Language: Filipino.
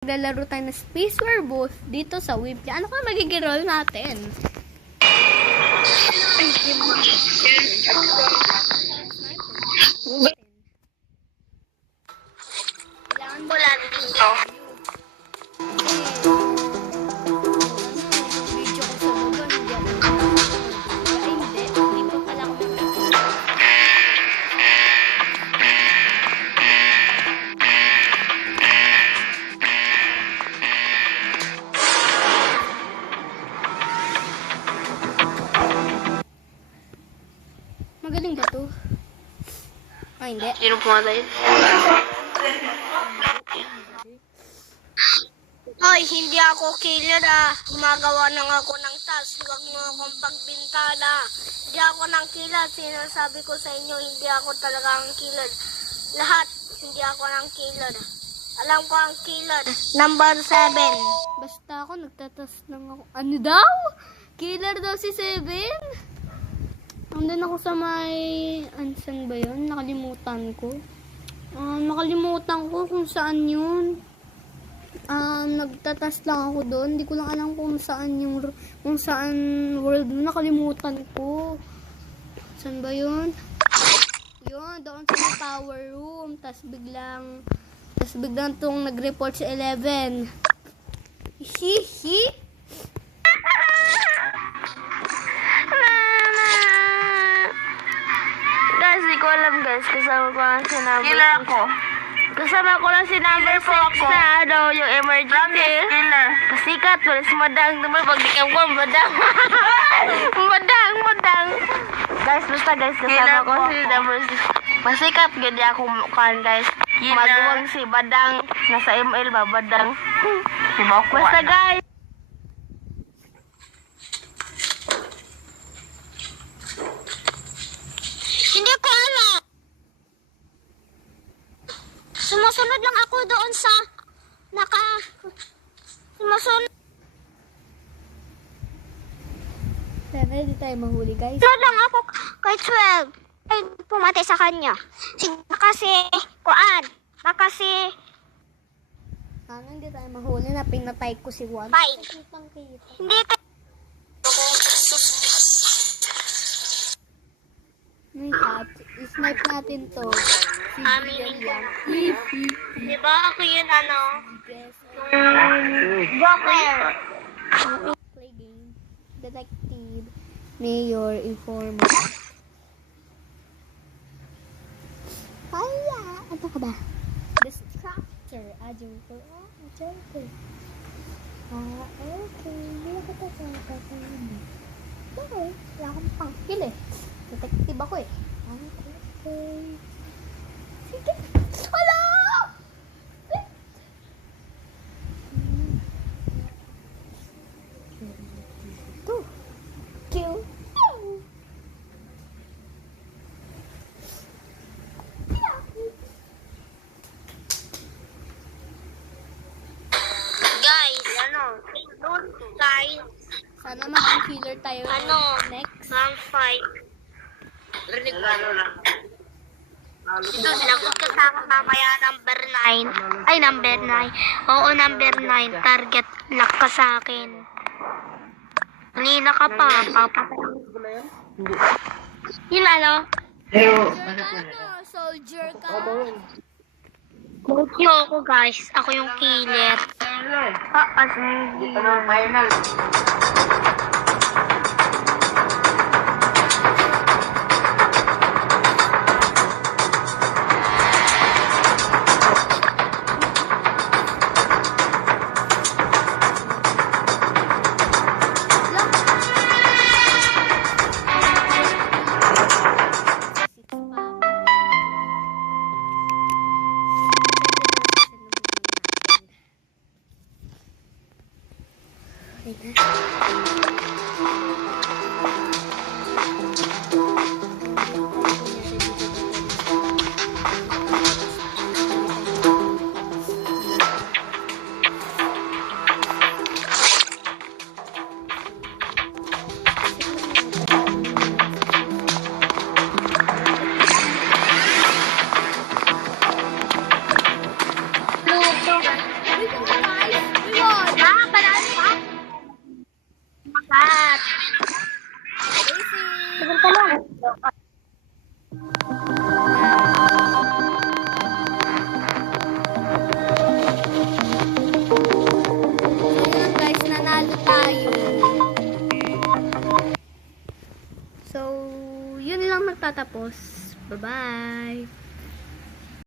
Maglalaro tayo ng Space Werewolf dito sa Webcam. Ano kaya magiging role natin? Kailangan hindi. Sino pumatay? Hoy, hindi ako killer ah. Gumagawa lang ako ng task. Huwag mo akong pagbintana. Hindi ako ng killer. Sinasabi ko sa inyo, hindi ako talaga ang killer. Lahat, hindi ako ng killer. Alam ko ang killer. Number 7. Basta ako, nagtatas lang ako. Ano daw? Killer daw si Seven? Andun ako sa may... Ansan ba yun? Nakalimutan ko. Ah, nakalimutan ko kung saan yun. Ah, nagtatas lang ako doon. Hindi ko lang alam kung saan yung... Kung saan world. Nakalimutan ko. Saan ba yun? Yun, doon sa power room. Tapos biglang... Tapos biglang tong nag-report si Eleven. Hihi. Kasama ko lang si number 6 na ano, yung emergency. Pasikat, walis madang. Naman pag di ka mo, madang. madang, madang. Guys, basta guys, kasama ko si number 6. Pasikat, gandi ako kan guys. Maguwang si Badang. Nasa ML ba, Badang? Basta guys. Hindi ko alam. Sumusunod lang ako doon sa naka sumusunod hindi tayo mahuli, guys. lang ako kay 12. Ay, pumatay sa kanya. Sige, kasi, kuan, kasi, Sana hindi tayo mahuli na pinatay ko si Juan. Five. Hindi cat. I-snipe natin to. Si Amin. Julian lang. Hihi. Di ba ako yun ano? Yes. Joker. Play game. Detective. Mayor. Informer. Hala! Ano ka ba? Distractor. Adjun ko. Ah, ko. Ah, okay. Hindi ako tatapatan. Okay. Wala akong pangkil eh. Detective ako eh. Ah, okay. Sige. Hala! Two. Kill. Guys, ano? Doon, guys. Sana maging killer tayo Ano? next. Round 5. Rinig ko. Ito, sinagot ko sa akin mamaya number 9. Ay, number 9. Oo, number 9. Target lock ka sa akin. Kanina ka pa. Papatay. Yun ano? Ano, soldier ka. Yo ako guys. Ako yung killer. Ah, as Obrigada. So, yun guys, nanalo tayo. So, yun lang magtatapos. Bye-bye.